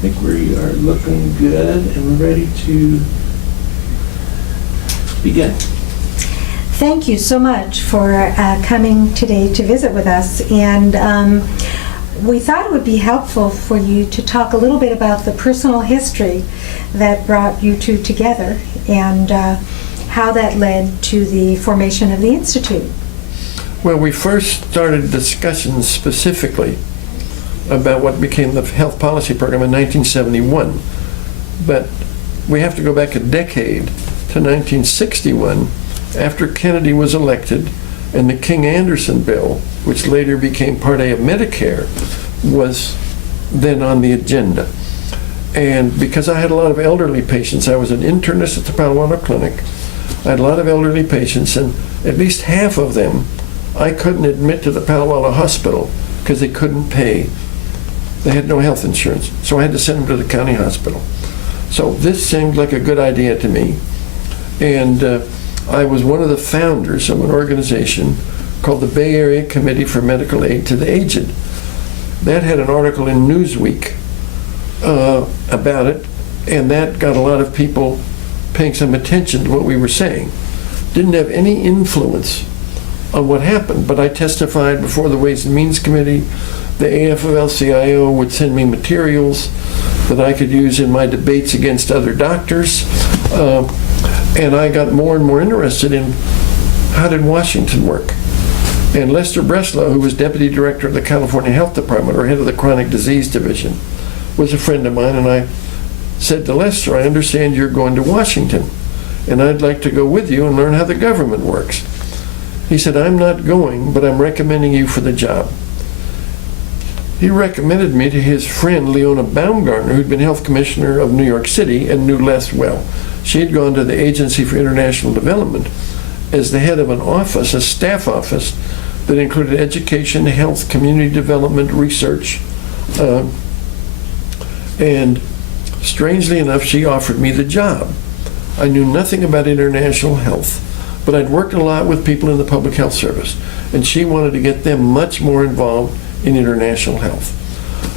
think we are looking good and we're ready to begin. Thank you so much for coming today to visit with us. And we thought it would be helpful for you to talk a little bit about the personal history that brought you two together and how that led to the formation of the Institute. Well, we first started discussions specifically about what became the health policy program in 1971. But we have to go back a decade to 1961, after Kennedy was elected and the King-Anderson bill, which later became Part A of Medicare, was then on the agenda. And because I had a lot of elderly patients, I was an internist at the Palo Alto Clinic. I had a lot of elderly patients, and at least half of them I couldn't admit to the Palo Alto Hospital because they couldn't pay. They had no health insurance, so I had to send them to the county hospital. So this seemed like a good idea to me. And I was one of the founders of an organization called the Bay Area Committee for Medical Aid to the Aged. That had an article in Newsweek about it, and that got a lot of people paying some attention to what we were saying. Didn't have any influence on what happened, but I testified before the Ways and Means Committee. The AFL-CIO would send me materials that I could use in my debates against other doctors. And I got more and more interested in how did Washington work. And Lester Breslow, who was Deputy Director of the California Health Department, or head of the Chronic Disease Division, was a friend of mine, and I said to Lester, I understand you're going to Washington, and I'd like to go with you and learn how the government works. He said, I'm not going, but I'm recommending you for the job. He recommended me to his friend, Leona Baumgartner, who'd been health commissioner of New York City and knew Les well. She had gone to the Agency for International Development as the head of an office, a staff office, that included education, health, community development, research. And strangely enough, she offered me the job. I knew nothing about international health, but I'd worked a lot with people in the public health service, and she wanted to get them much more involved in international health.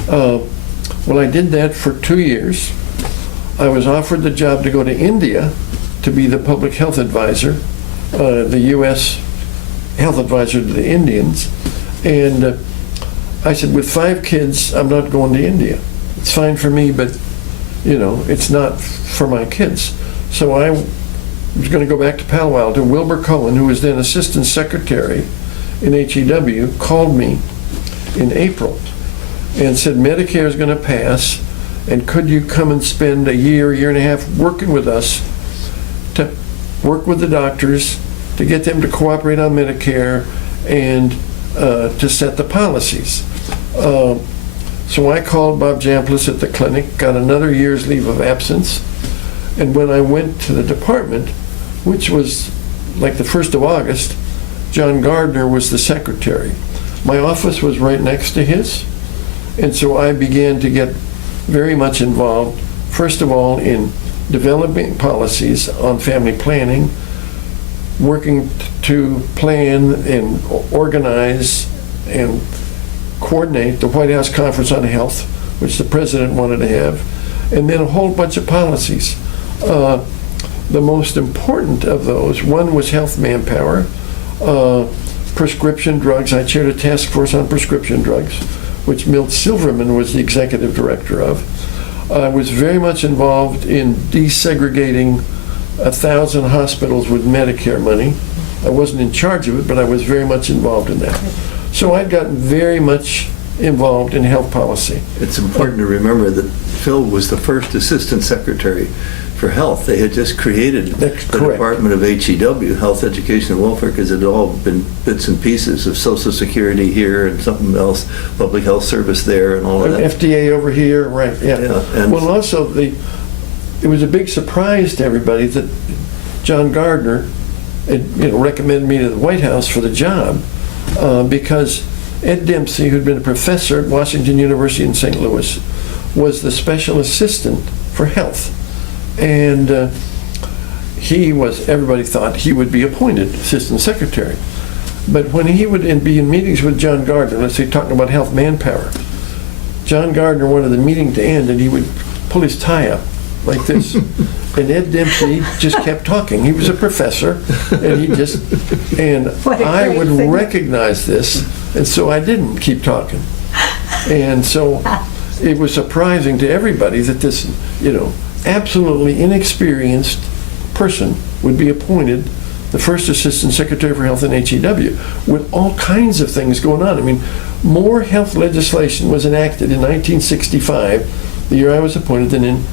Well, I did that for 2 years. I was offered the job to go to India to be the public health advisor, the U.S. health advisor to the Indians. And I said, with 5 kids, I'm not going to India. It's fine for me, but, you know, it's not for my kids. So I was going to go back to Palo Alto. Wilbur Cohen, who was then Assistant Secretary in HEW, called me in April and said, Medicare is going to pass, and could you come and spend a year and a half working with us to work with the doctors to get them to cooperate on Medicare and to set the policies. So I called Bob Jamplis at the clinic, got another year's leave of absence, and when I went to the department, which was like the 1st of August, John Gardner was the secretary. My office was right next to his, and so I began to get very much involved, first of all, in developing policies on family planning, working to plan and organize and coordinate the White House Conference on Health, which the president wanted to have, and then a whole bunch of policies. The most important of those, one was health manpower, prescription drugs. I chaired a task force on prescription drugs, which Milt Silverman was the executive director of. I was very much involved in desegregating 1,000 hospitals with Medicare money. I wasn't in charge of it, but I was very much involved in that. So I'd gotten very much involved in health policy. It's important to remember that Phil was the first assistant secretary for health. They had just created the Department of HEW, Health, Education, and Welfare, because it had all been bits and pieces of Social Security here and something else, Public Health Service there, and all of that. FDA over here, right? Yeah. And well, also it was a big surprise to everybody that John Gardner had, recommended me to the White House for the job because Ed Dempsey, who'd been a professor at Washington University in St. Louis, was the special assistant for health. And everybody thought he would be appointed assistant secretary. But when he would be in meetings with John Gardner, let's say talking about health manpower, John Gardner wanted the meeting to end, and he would pull his tie up like this. And Ed Dempsey just kept talking. He was a professor, and What a I great would thing. recognize this, and so I didn't keep talking. And so it was surprising to everybody that this, absolutely inexperienced person would be appointed the first Assistant Secretary for Health in HEW, with all kinds of things going on. I mean, more health legislation was enacted in 1965, the year I was appointed, than in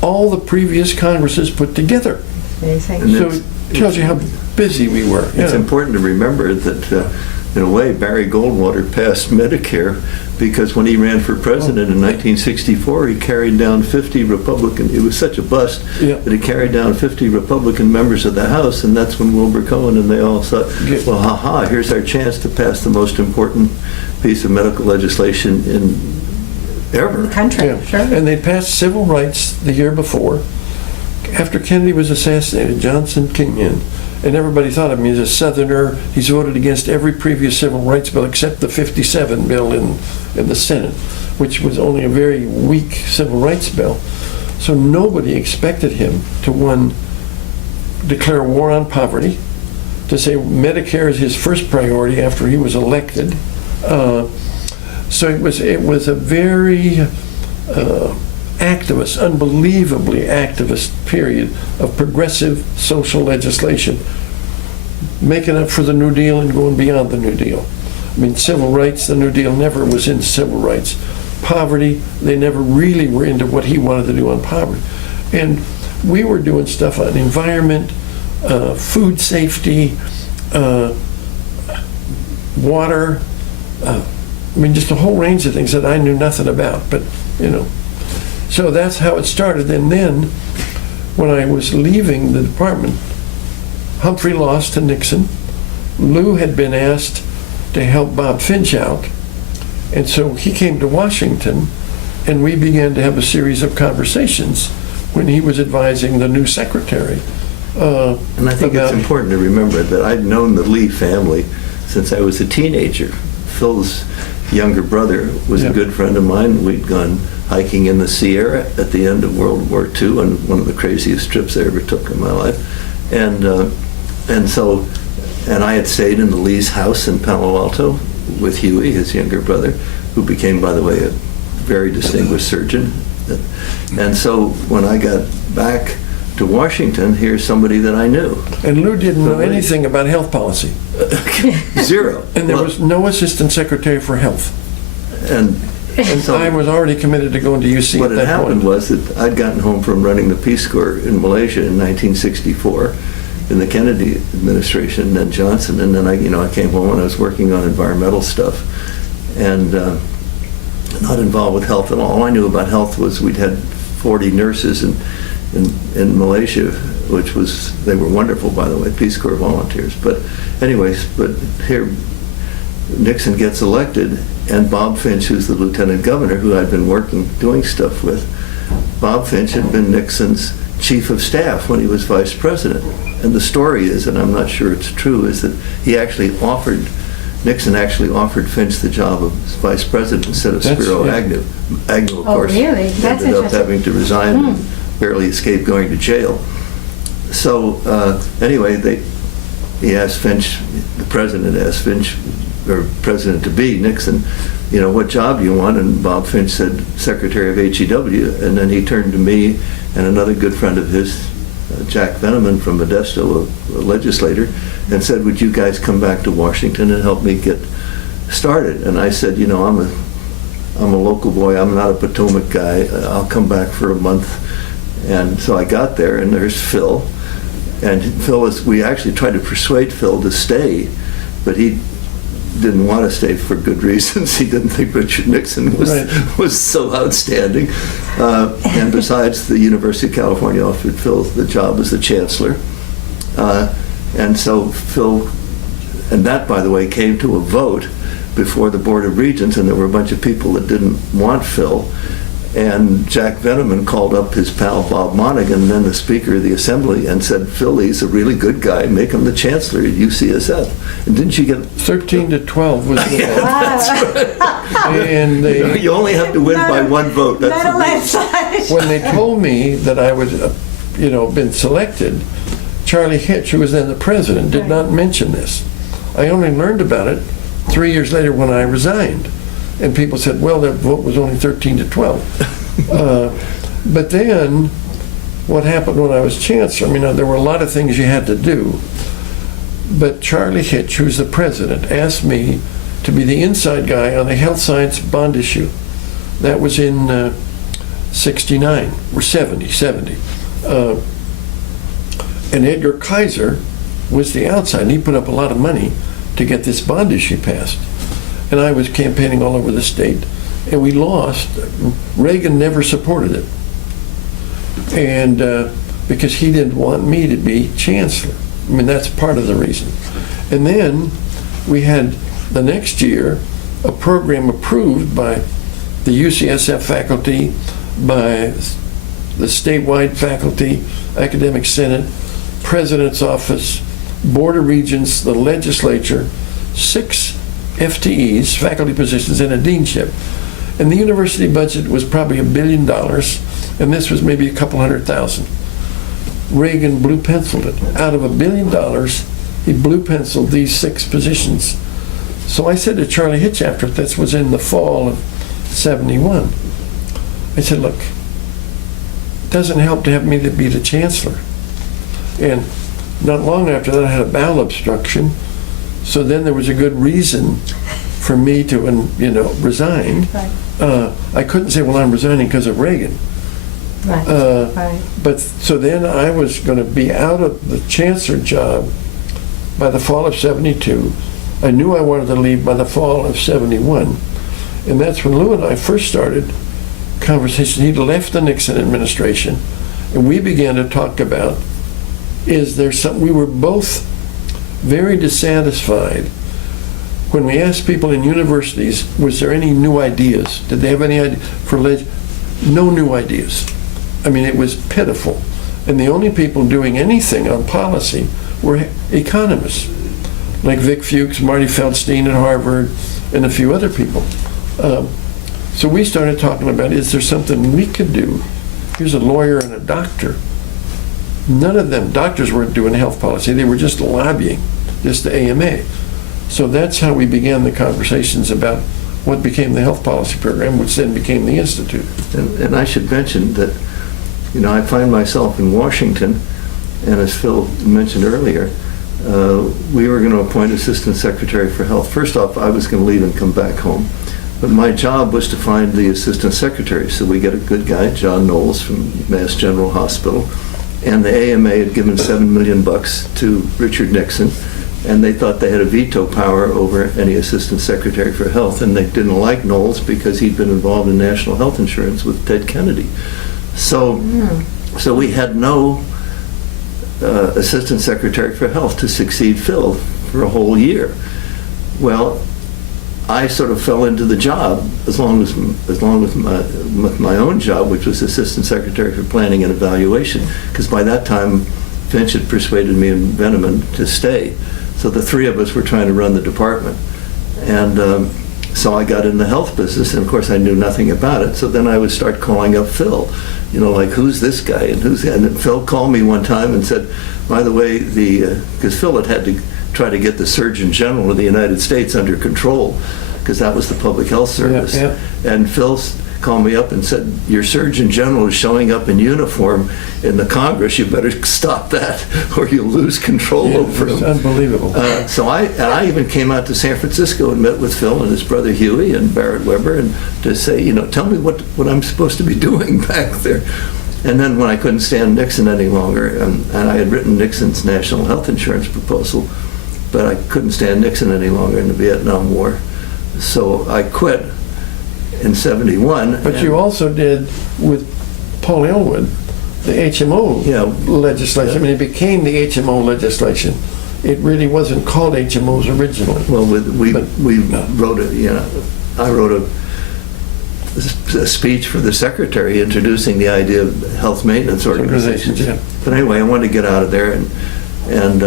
all the previous Congresses put together. Amazing. And So it's- it tells you how busy we were. It's Yeah. important to remember that, in a way, Barry Goldwater passed Medicare because when he ran for president in 1964, he carried down 50 Republican, it was such a bust, Yeah. that he carried down 50 Republican members of the House, and that's when Wilbur Cohen and they all thought, Yeah. well, ha-ha, here's our chance to pass the most important piece of medical legislation in ever. The country, Yeah. sure. And they passed civil rights the year before. After Kennedy was assassinated, Johnson came in, and everybody thought of him as a Southerner. He's voted against every previous civil rights bill except the 57 bill in the Senate, which was only a very weak civil rights bill. So nobody expected him to, one, declare war on poverty, to say Medicare is his first priority after he was elected. So it was a very activist, unbelievably activist period of progressive social legislation, making up for the New Deal and going beyond the New Deal. I mean, civil rights, the New Deal never was into civil rights. Poverty, they never really were into what he wanted to do on poverty. And we were doing stuff on environment, food safety, water, just a whole range of things that I knew nothing about, but, So that's how it started. And then, when I was leaving the department, Humphrey lost to Nixon. Lou had been asked to help Bob Finch out, and so he came to Washington, and we began to have a series of conversations when he was advising the new secretary. And I think it's important to remember that I'd known the Lee family since I was a teenager. Phil's younger brother was a good friend of mine. We'd gone hiking in the Sierra at the end of World War II, on one of the craziest trips I ever took in my life. And I had stayed in the Lee's house in Palo Alto with Huey, his younger brother, who became, by the way, a very distinguished surgeon. And so when I got back to Washington, here's somebody that I knew. And Lou didn't know anything about health policy. Zero. And there was no assistant secretary for health. And so I was already committed to going to UC what at had that happened point. was that I'd gotten home from running the Peace Corps in Malaysia in 1964 in the Kennedy administration, and then Johnson, and then I came home and I was working on environmental stuff and not involved with health at all. All I knew about health was we'd had 40 nurses in Malaysia, they were wonderful, by the way, Peace Corps volunteers. But anyways, here Nixon gets elected, and Bob Finch, who's the lieutenant governor, who I'd been doing stuff with, Bob Finch had been Nixon's chief of staff when he was vice president. And the story is, and I'm not sure it's true, is that Nixon actually offered Finch the job of vice president instead of Spiro Agnew. Agnew, of course, really? That's ended up interesting. having to resign and barely escaped going to jail. So anyway, he asked Finch, the president asked Finch, or president-to-be, Nixon, what job do you want? And Bob Finch said, Secretary of HEW. And then he turned to me and another good friend of his, Jack Veneman from Modesto, a legislator, and said, would you guys come back to Washington and help me get started? And I said, I'm a local boy, I'm not a Potomac guy, I'll come back for a month. And so I got there, and there's Phil. And we actually tried to persuade Phil to stay, but he didn't want to stay for good reasons. He didn't think Richard Nixon was so outstanding. And besides, the University of California offered Phil the job as the chancellor. And so Phil, and that, by the way, came to a vote before the Board of Regents, and there were a bunch of people that didn't want Phil. And Jack Veneman called up his pal Bob Monaghan, then the Speaker of the Assembly, and said, Phil, he's a really good guy. Make him the Chancellor at UCSF. And didn't you get... 13 to 12 was the vote. Wow. And they, You only have to win by one vote. That's Not the a rule. landslide. when they told me that I was, been selected, Charlie Hitch, who was then the president, did Right. not mention this. I only learned about it 3 years later when I resigned. And people said, well, their vote was only 13 to 12. But then, what happened when I was chancellor, there were a lot of things you had to do. But Charlie Hitch, who's the president, asked me to be the inside guy on the health science bond issue. That was in 69, or 70. And Edgar Kaiser was the outside, and he put up a lot of money to get this bond issue passed. And I was campaigning all over the state, and we lost. Reagan never supported it. And because he didn't want me to be chancellor. That's part of the reason. And then we had the next year a program approved by the UCSF faculty, by the statewide faculty, academic senate, president's office, board of regents, the legislature, 6 FTEs, faculty positions, and a deanship. And the university budget was probably $1 billion, and this was maybe a couple $100,000. Reagan blue penciled it. Out of $1 billion, he blue penciled these 6 positions. So I said to Charlie Hitch after it, this was in the fall of 71, I said, look, it doesn't help to have me to be the chancellor. And not long after that, I had a bowel obstruction. So then there was a good reason for me to, resign. Right. I couldn't say, well, I'm resigning because of Reagan. Right. Right. But so then I was going to be out of the chancellor job by the fall of 72. I knew I wanted to leave by the fall of 71. And that's when Lou and I first started conversation. He'd left the Nixon administration, and we began to talk about, is there something, we were both very dissatisfied when we asked people in universities, was there any new ideas? Did they have any idea for no new ideas. It was pitiful. And the only people doing anything on policy were economists, like Vic Fuchs, Marty Feldstein at Harvard, and a few other people. So we started talking about, is there something we could do? Here's a lawyer and a doctor. None of them, doctors weren't doing health policy, they were just lobbying, just the AMA. So that's how we began the conversations about what became the health policy program, which then became the Institute. And I should mention that, I find myself in Washington, and as Phil mentioned earlier, we were going to appoint Assistant Secretary for Health. First off, I was going to leave and come back home. But my job was to find the Assistant Secretary. So we get a good guy, John Knowles from Mass General Hospital. And the AMA had given $7 million to Richard Nixon, and they thought they had a veto power over any Assistant Secretary for Health, and they didn't like Knowles because he'd been involved in national health insurance with Ted Kennedy. So we had no Assistant Secretary for Health to succeed Phil for a whole year. Well, I sort of fell into the job as long as my own job, which was Assistant Secretary for Planning and Evaluation, because by that time Finch had persuaded me and Veneman to stay. So the 3 of us were trying to run the department. And so I got in the health business, and of course I knew nothing about it. So then I would start calling up Phil, like, who's this guy and who's that? And Phil called me one time and said, by the way, because Phil had to try to get the Surgeon General of the United States under control, because that was the Public Health Service. Yeah. And Phil called me up and said, your Surgeon General is showing up in uniform in the Congress. You better stop that or you'll lose control over It was him. unbelievable. So I even came out to San Francisco and met with Phil and his brother Huey and Barrett Weber, and to say, tell me what I'm supposed to be doing back there. And then when I couldn't stand Nixon any longer, and I had written Nixon's national health insurance proposal, but I couldn't stand Nixon any longer in the Vietnam War. So I quit in 71. But you also did with Paul Elwood, the HMO legislation. It became the HMO legislation. It really wasn't called HMOs originally. Well, we wrote it. I wrote a a speech for the secretary introducing the idea of health maintenance organizations. Yeah. But anyway, I wanted to get out of there, and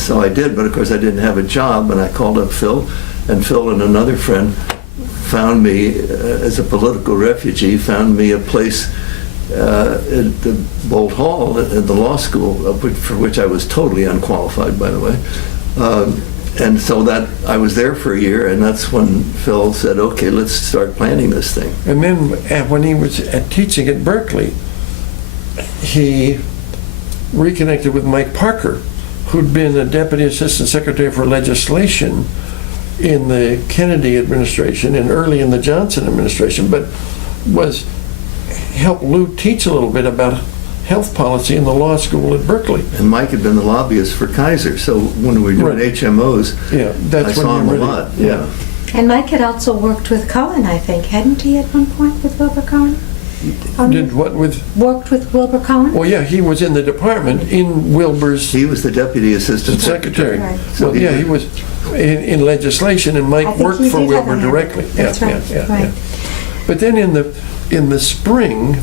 so I did. But of course, I didn't have a job, and I called up Phil, and Phil and another friend found me as a political refugee. Found me a place at the Bolt Hall at the law school, for which I was totally unqualified, by the way. And so that I was there for a year, and that's when Phil said, "Okay, let's start planning this thing." And then when he was teaching at Berkeley, he reconnected with Mike Parker, who'd been a Deputy Assistant Secretary for Legislation in the Kennedy administration and early in the Johnson administration, but helped Lou teach a little bit about health policy in the law school at Berkeley. And Mike had been the lobbyist for Kaiser, so when we were doing Right. HMOs, Yeah, that's I when saw you him a really- lot. yeah. And Mike had also worked with Cohen, I think, hadn't he, at one point with Wilbur Cohen? Did what with? Worked with Wilbur Cohen? Well, yeah, he was in the department in Wilbur's He was the deputy assistant secretary. Right. Well, yeah, he was in legislation, and I Mike think worked he for did have Wilbur a hand. directly. That's right, right. But then in the spring,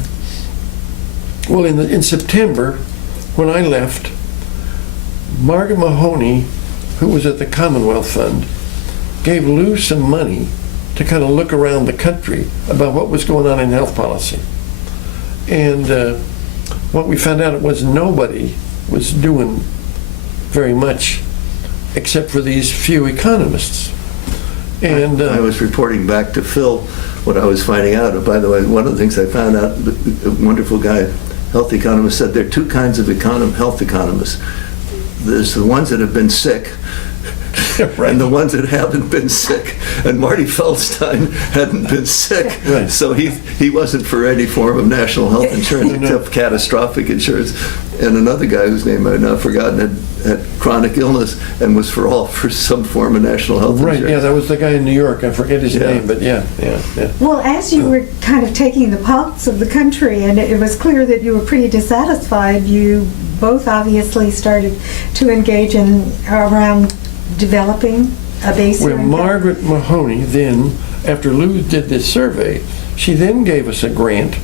well, in September, when I left, Margaret Mahoney, who was at the Commonwealth Fund, gave Lou some money to kind of look around the country about what was going on in health policy. And what we found out was nobody was doing very much except for these few economists. And I was reporting back to Phil what I was finding out. By the way, one of the things I found out, a wonderful guy, health economist, said there are two kinds of health economists. There's the ones that have been sick, Right. and the ones that haven't been sick. And Marty Feldstein hadn't been sick, Right. so he wasn't for any form of national health insurance No. except catastrophic insurance. And another guy whose name I've now forgotten had chronic illness and was for some form of national health Right, insurance. yeah, that was the guy in New York. I forget his Yeah. name, but yeah. Well, as you were kind of taking the pulse of the country, and it was clear that you were pretty dissatisfied, you both obviously started to engage around developing a base here Well, in Margaret Mahoney then, after Lou did this survey, she then gave us a grant.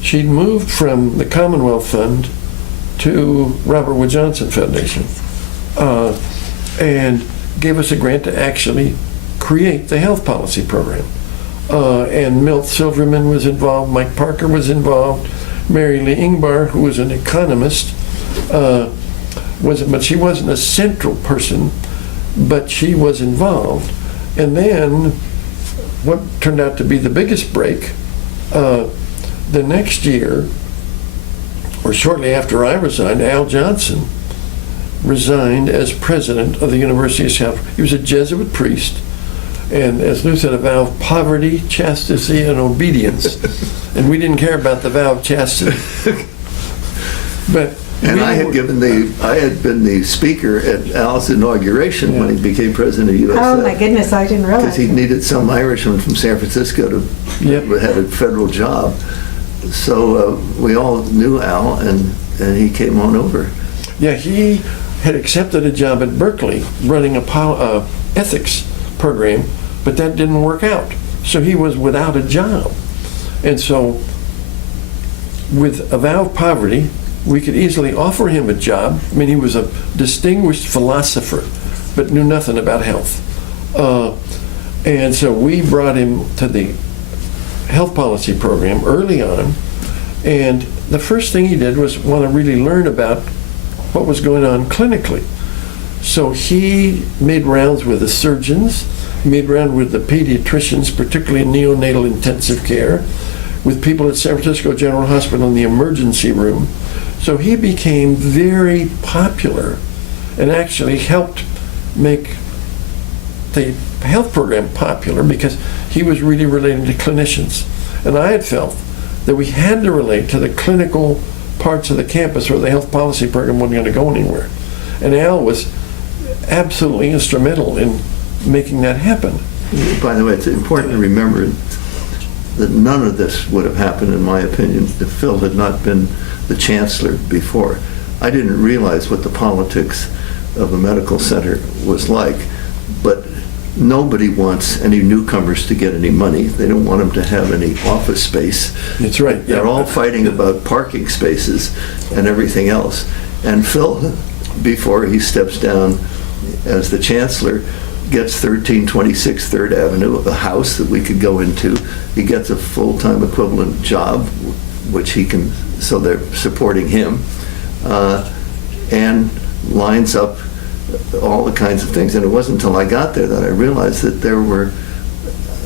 She'd moved from the Commonwealth Fund to Robert Wood Johnson Foundation and gave us a grant to actually create the health policy program. And Milt Silverman was involved, Mike Parker was involved, Mary Lee Ingbar, who was an economist, but she wasn't a central person, but she was involved. And then what turned out to be the biggest break, the next year, or shortly after I resigned, Al Johnson resigned as president of the University of South. He was a Jesuit priest, and as Lou said, a vow of poverty, chastity, and obedience. And we didn't care about the vow of chastity. But And I had been the speaker at Al's inauguration when he became president of USA. Oh my goodness, I didn't realize. Because he needed some Irishman from San Francisco to Yep. had a federal job. So we all knew Al, and he came on over. Yeah, he had accepted a job at Berkeley running a ethics program, but that didn't work out. So he was without a job. And so with a vow of poverty, we could easily offer him a job. I mean, he was a distinguished philosopher, but knew nothing about health. And so we brought him to the health policy program early on. And the first thing he did was want to really learn about what was going on clinically. So he made rounds with the surgeons, made rounds with the pediatricians, particularly in neonatal intensive care, with people at San Francisco General Hospital in the emergency room. So he became very popular and actually helped make the health program popular because he was really relating to clinicians. And I had felt that we had to relate to the clinical parts of the campus or the health policy program wasn't going to go anywhere. And Al was absolutely instrumental in making that happen. By the way, it's important to remember that none of this would have happened, in my opinion, if Phil had not been the chancellor before. I didn't realize what the politics of a medical center was like, but nobody wants any newcomers to get any money. They don't want them to have any office space. That's right. They're all fighting about parking spaces and everything else. And Phil, before he steps down as the chancellor, gets 1326 Third Avenue, a house that we could go into. He gets a full-time equivalent job, which he can, so they're supporting him, and lines up all the kinds of things. And it wasn't until I got there that I realized that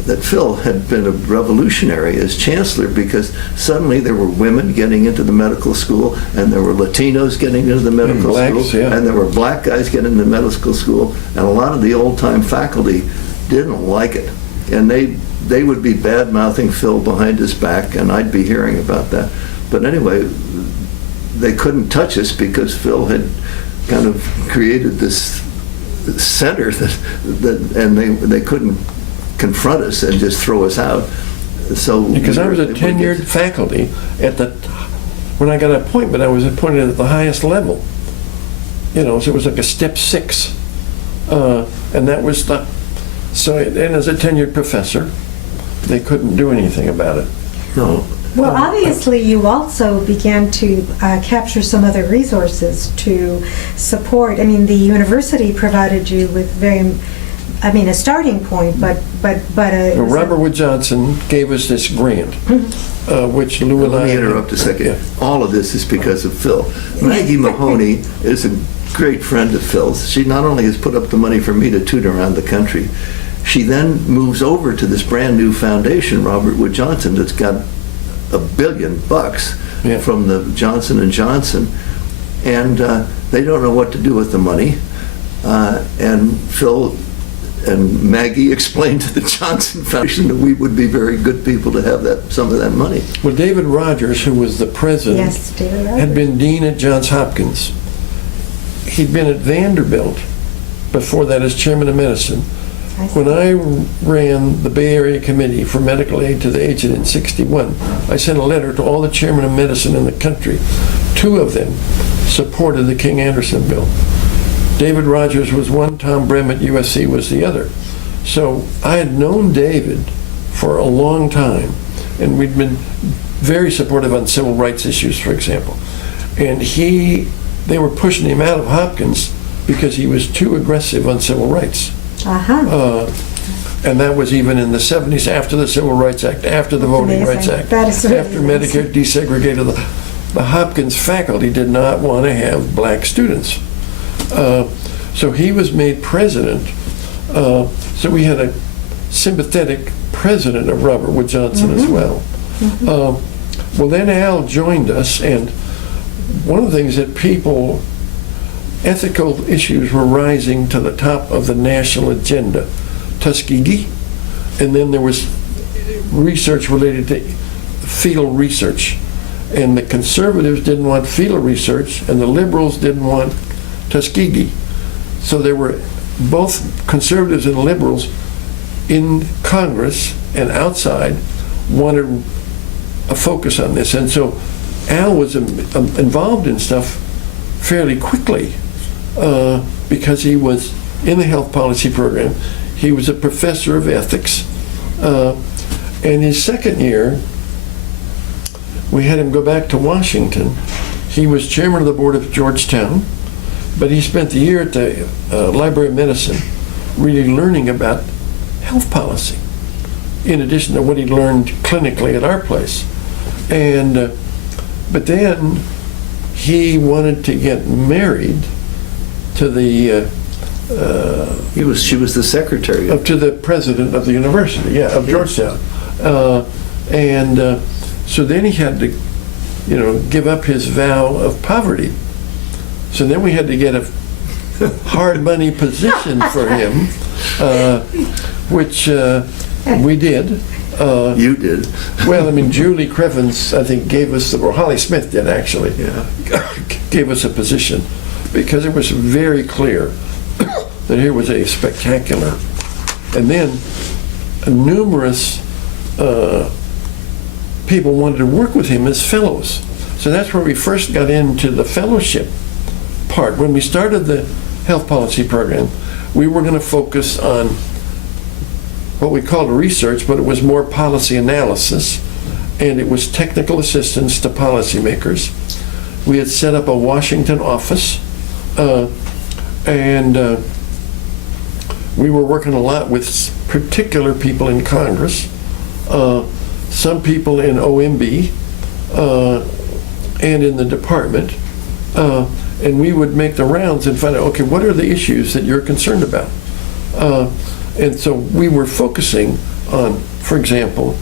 that Phil had been a revolutionary as chancellor, because suddenly there were women getting into the medical school, and there were Latinos getting into the medical school, yeah. and there were black guys getting into medical school, and a lot of the old-time faculty didn't like it. And they would be bad-mouthing Phil behind his back, and I'd be hearing about that. But anyway, they couldn't touch us because Phil had kind of created this center and they couldn't confront us and just throw us out. So because I was a tenured faculty when I got an appointment, I was appointed at the highest level. So it was like a step 6, and that was and as a tenured professor, they couldn't do anything about it. No. Well, obviously, you also began to capture some other resources to support. I mean, the university provided you with a starting point, but Mm-hmm. Robert Wood Johnson gave us this grant, which Lou and I... Let me interrupt a second. Yeah. All of this is because of Phil. Maggie Mahoney is a great friend of Phil's. She not only has put up the money for me to tutor around the country, she then moves over to this brand new foundation, Robert Wood Johnson, that's got $1 billion from the Johnson & Johnson, and they don't know what to do with the money. And Phil and Maggie explained to the Johnson Foundation that we would be very good people to have some of that money. Well, David Rogers, who was the president, Yes, David Rogers. had been dean at Johns Hopkins. He'd been at Vanderbilt before that as chairman of medicine. When I ran the Bay Area Committee for Medical Aid to the Aged in '61, I sent a letter to all the chairmen of medicine in the country. 2 of them supported the King-Anderson bill. David Rogers was one, Tom Brehm at USC was the other. So I had known David for a long time, and we'd been very supportive on civil rights issues, for example. And they were pushing him out of Hopkins because he was too aggressive on civil rights. And that was even in the 70s, after the Civil Rights Act, after the Voting Rights Act, That is really after Medicare desegregated. The Hopkins faculty did not want to have black students. So he was made president. So we had a sympathetic president of Robert Wood Johnson as well. Well, then Al joined us, and one of the things that ethical issues were rising to the top of the national agenda. Tuskegee, and then there was research related to fetal research. And the conservatives didn't want fetal research, and the liberals didn't want Tuskegee. So there were both conservatives and liberals in Congress and outside wanted a focus on this. And so Al was involved in stuff fairly quickly because he was in the health policy program. He was a professor of ethics. And his second year, we had him go back to Washington. He was chairman of the board of Georgetown, but he spent the year at the Library of Medicine really learning about health policy, in addition to what he learned clinically at our place. And but then he wanted to get married to the she was the secretary to the president of the university, of Georgetown, and so then he had to, give up his vow of poverty. So then we had to get a hard money position for him, which we did. You did. Well, Julie Crevens, I think, gave us or Holly Smith did actually, gave us a position, because it was very clear that here was a spectacular. And then numerous people wanted to work with him as fellows. So that's where we first got into the fellowship part. When we started the health policy program, we were going to focus on what we called research, but it was more policy analysis, and it was technical assistance to policymakers. We had set up a Washington office, and we were working a lot with particular people in Congress, some people in OMB, and in the department, and we would make the rounds and find out, okay, what are the issues that you're concerned about? And so we were focusing on, for example,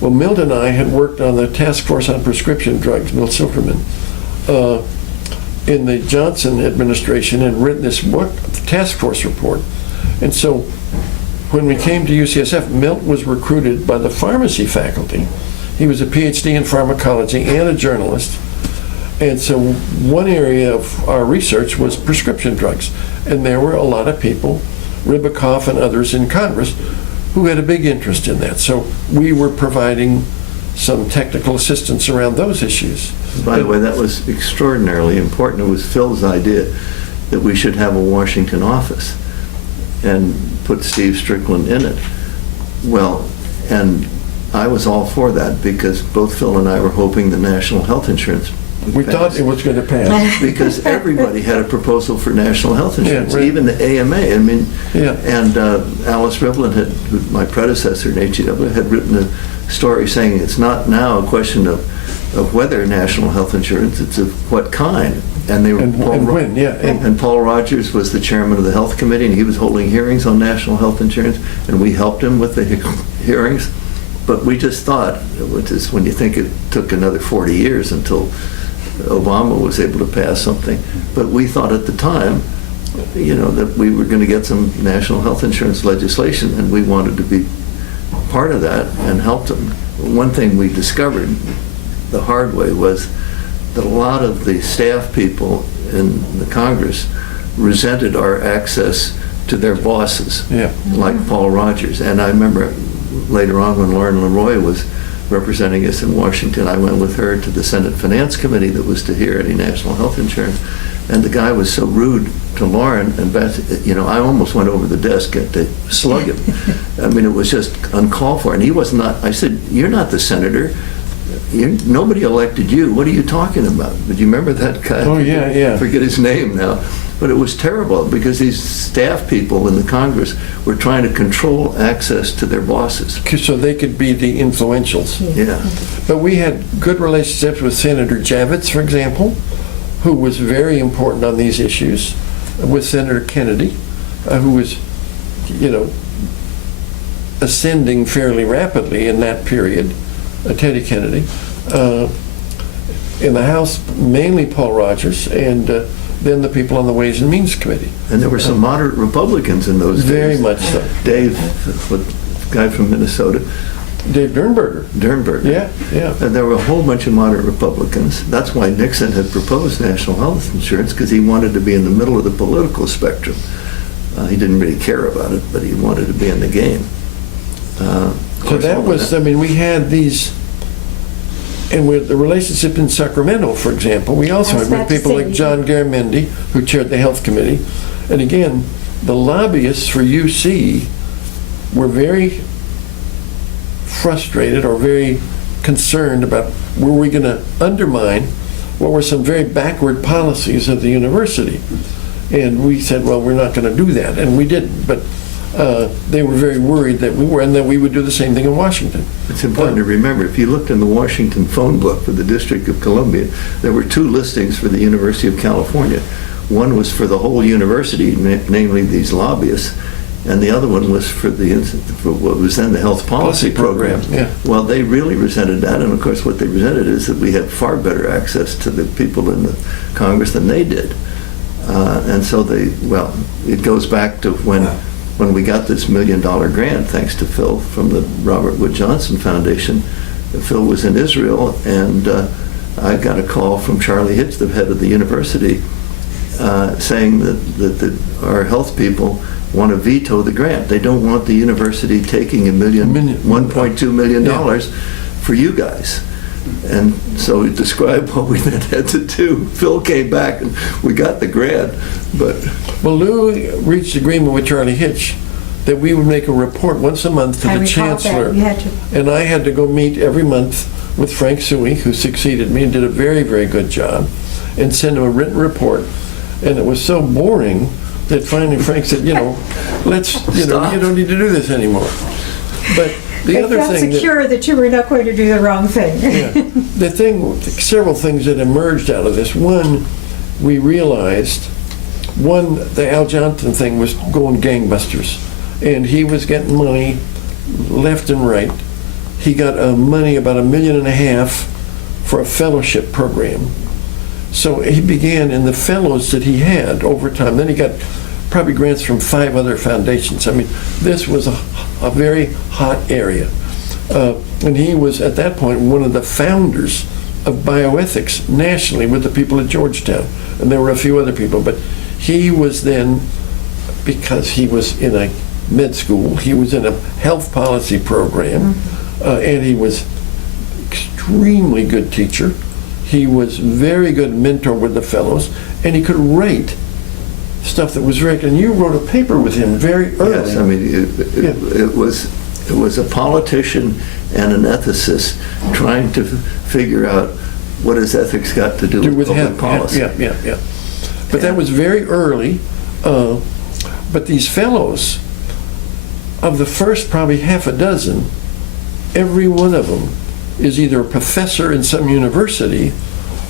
well, Milt and I had worked on the task force on prescription drugs, Milt Silverman, in the Johnson administration, and written this book, the task force report. And so when we came to UCSF, Milt was recruited by the pharmacy faculty. He was a PhD in pharmacology and a journalist. And so one area of our research was prescription drugs. And there were a lot of people, Ribicoff and others in Congress, who had a big interest in that. So we were providing some technical assistance around those issues. By the way, that was extraordinarily important. It was Phil's idea that we should have a Washington office and put Steve Strickland in it. Well, and I was all for that because both Phil and I were hoping the national health insurance would We pass. thought it was going to pass. Because everybody had a proposal for national health insurance, Yeah, right. even the AMA. I mean, Yeah. and Alice Rivlin, my predecessor in HEW, had written a story saying it's not now a question of whether national health insurance, it's of what kind. And they were And when, yeah. and Paul Rogers was the chairman of the health committee, and he was holding hearings on national health insurance, and we helped him with the hearings. But we just thought, which is when you think it took another 40 years until Obama was able to pass something, but we thought at the time, you know, that we were going to get some national health insurance legislation, and we wanted to be part of that and help them. One thing we discovered the hard way was that a lot of the staff people in the Congress resented our access to their bosses, Yeah. like Paul Rogers. And I remember later on when Lauren Leroy was representing us in Washington, I went with her to the Senate Finance Committee that was to hear any national health insurance. And the guy was so rude to Lauren, and Beth, you know, I almost went over the desk to slug him. I mean, it was just uncalled for. And he was not, I said, "You're not the senator. Nobody elected you. What are you talking about?" But you remember that guy? Oh, yeah, yeah. I forget his name now. But it was terrible because these staff people in the Congress were trying to control access to their bosses. So they could be the influentials. Yeah. But we had good relationships with Senator Javits, for example, who was very important on these issues, with Senator Kennedy, who was, you know, ascending fairly rapidly in that period, Teddy Kennedy. In the House, mainly Paul Rogers, and then the people on the Ways and Means Committee. And there were some moderate Republicans in those days. Very much so. Dave, the guy from Minnesota, Dave Dernberger. Dernberger. Yeah, yeah. And there were a whole bunch of moderate Republicans. That's why Nixon had proposed national health insurance, because he wanted to be in the middle of the political spectrum. He didn't really care about it, but he wanted to be in the game. So that was, I mean, we had these, and with the relationship in Sacramento, for example, we also I was had about with to people say, like John Garamendi, who chaired the health committee. And again, the lobbyists for UC were very frustrated or very concerned about, were we going to undermine what were some very backward policies of the university? And we said, well, we're not going to do that, and we didn't. But they were very worried that we were, and that we would do the same thing in Washington. It's important to remember, if you looked in the Washington phone book for the District of Columbia, there were two listings for the University of California. One was for the whole university, namely these lobbyists, and the other one was for what was then the health policy program. Yeah. Well, they really resented that, and of course what they resented is that we had far better access to the people in the Congress than they did. And so it goes back to when we got this $1 million grant, thanks to Phil from the Robert Wood Johnson Foundation. Phil was in Israel, and I got a call from Charlie Hitch, the head of the university, saying that our health people want to veto the grant. They don't want the university taking $1.2 million for you guys. And so he described what we then had to do. Phil came back and we got the grant, but... Well, Lou reached agreement with Charlie Hitch that we would make a report once a month to I the recall chancellor. that. You had to. And I had to go meet every month with Frank Suey, who succeeded me and did a very, very good job, and send him a written report. And it was so boring that finally Frank said, Stop. you don't need to do this anymore. But the I other felt thing secure that you were not going to do the wrong thing. several things that emerged out of this. One, we realized, the Al Johnson thing was going gangbusters, and he was getting money left and right. He got money, about $1.5 million for a fellowship program. So he began in the fellows that he had over time. Then he got probably grants from 5 other foundations. I mean, this was a very hot area. And he was, at that point, one of the founders of bioethics nationally with the people at Georgetown. And there were a few other people. But he was then, because he was in a med school, he was in a health policy program, and he was extremely good teacher. He was very good mentor with the fellows, and he could write stuff that was right. And you wrote a paper with him very early. Yes, I mean, it was a politician and an ethicist trying to figure out what has ethics got to do with public policy. Yeah. But that was very early. But these fellows, of the first probably half a dozen, every one of them is either a professor in some university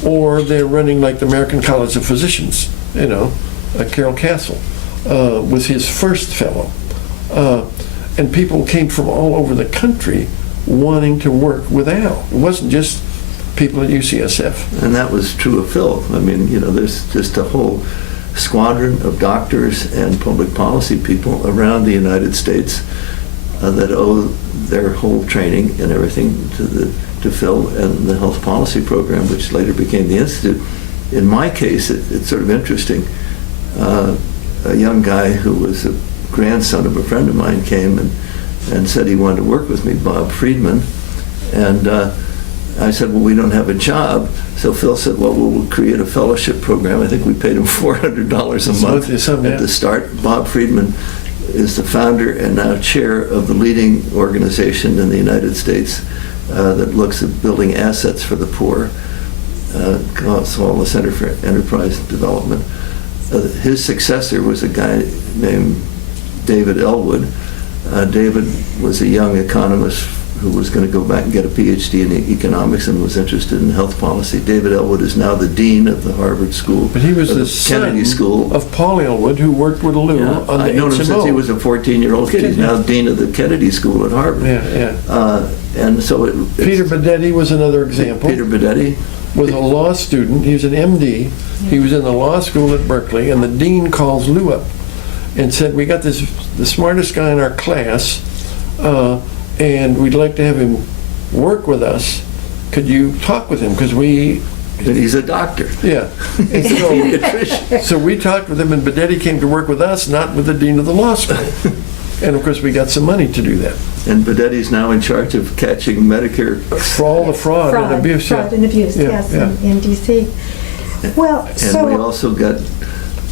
or they're running like the American College of Physicians. Carol Castle was his first fellow. And people came from all over the country wanting to work with Al. It wasn't just people at UCSF. And that was true of Phil. I mean, there's just a whole squadron of doctors and public policy people around the United States that owe their whole training and everything to Phil and the health policy program, which later became the Institute. In my case, it's sort of interesting. A young guy who was a grandson of a friend of mine came and said he wanted to work with me, Bob Friedman. And I said, well, we don't have a job. So Phil said, well, we'll create a fellowship program. I think we paid him $400 a month at the start. Bob Friedman is the founder and now chair of the leading organization in the United States that looks at building assets for the poor. It's called the Center for Enterprise Development. His successor was a guy named David Ellwood. David was a young economist who was going to go back and get a PhD in economics and was interested in health policy. David Ellwood is now the dean of the Harvard School. But he was the Kennedy son School of Paul Ellwood, who worked with Lou on the I've known him since he was a 14-year-old kid. He's now dean of the Kennedy School at Harvard. And so Peter Bedetti was another example. Peter Bedetti was a law student. He was an MD. He was in the law school at Berkeley, and the dean calls Lou up and said, we got the smartest guy in our class, and we'd like to have him work with us. Could you talk with him? Because he's a doctor. Yeah. And so we talked with him, and Bedetti came to work with us, not with the dean of the law school. And of course, we got some money to do that. And Bedetti's now in charge of catching Medicare. For all the fraud and abuse. Fraud and abuse, yes, in D.C. Well, and we also got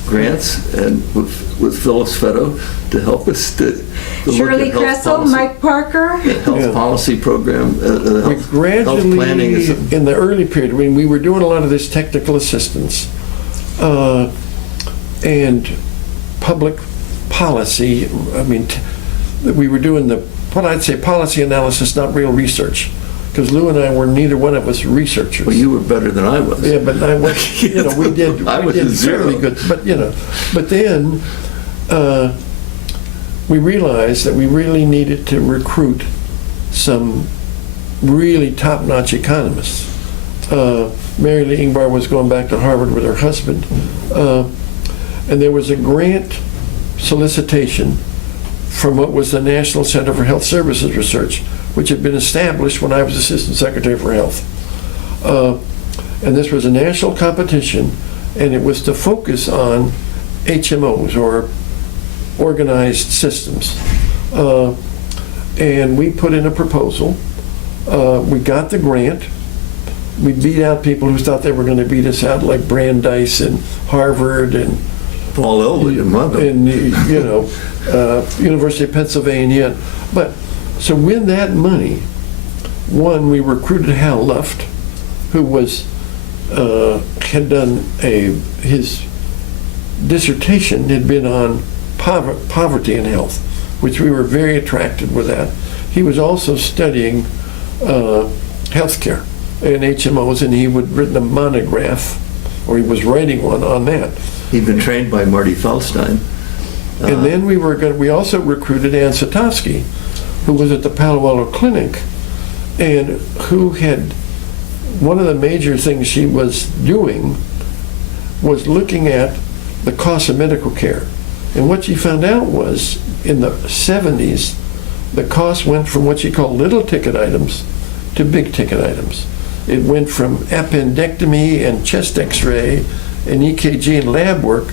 grants and with Phyllis Fetto to help us to Shirley Kressel, Mike Parker. Health policy program. We gradually, health planning in the early period, we were doing a lot of this technical assistance and public policy. We were doing what I'd say policy analysis, not real research. Because Lou and I were, neither one of us, researchers. Well, you were better than I was. Yeah, but I was, we did fairly good. But then we realized that we really needed to recruit some really top-notch economists. Mary Lee Ingbar was going back to Harvard with her husband. And there was a grant solicitation from what was the National Center for Health Services Research, which had been established when I was Assistant Secretary for Health. And this was a national competition, and it was to focus on HMOs, or organized systems. And we put in a proposal. We got the grant. We beat out people who thought they were going to beat us out, like Brandeis and Harvard and Paul Elwood among them. and University of Pennsylvania. But so with that money, one, we recruited Hal Luft, who was had done his dissertation had been on poverty and health, which we were very attracted with that. He was also studying healthcare and HMOs, and he would written a monograph, or he was writing one on that. He'd been trained by Marty Feldstein. And then we also recruited Ann Satowski, who was at the Palo Alto Clinic, and who had, one of the major things she was doing was looking at the cost of medical care. And what she found out was, in the 70s, the cost went from what she called little ticket items to big ticket items. It went from appendectomy and chest x-ray and EKG and lab work